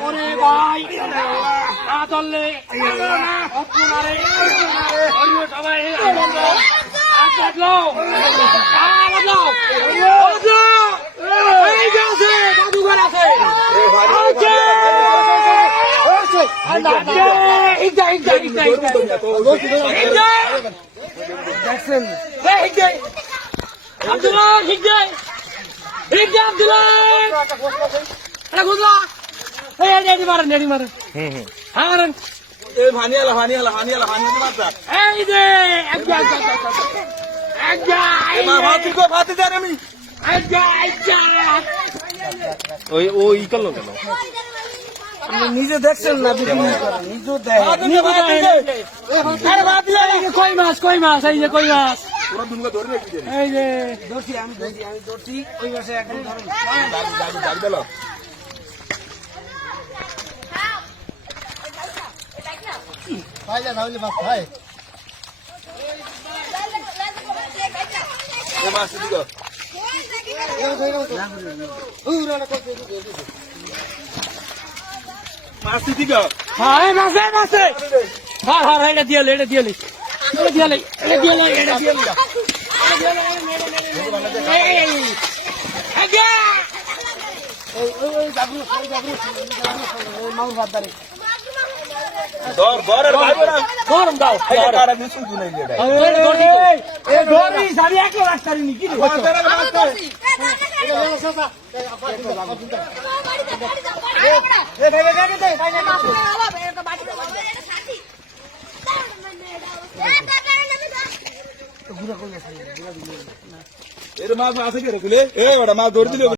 ওরে ভাই না চললে সবাই জাদুঘর আছে নিজে দেখছেন না কই মাছ এই যে কই মাছ এই যে ধরছি আমি ধরছি ওই মাসে একদম মাছ আছে কে মাছ ধরে দিল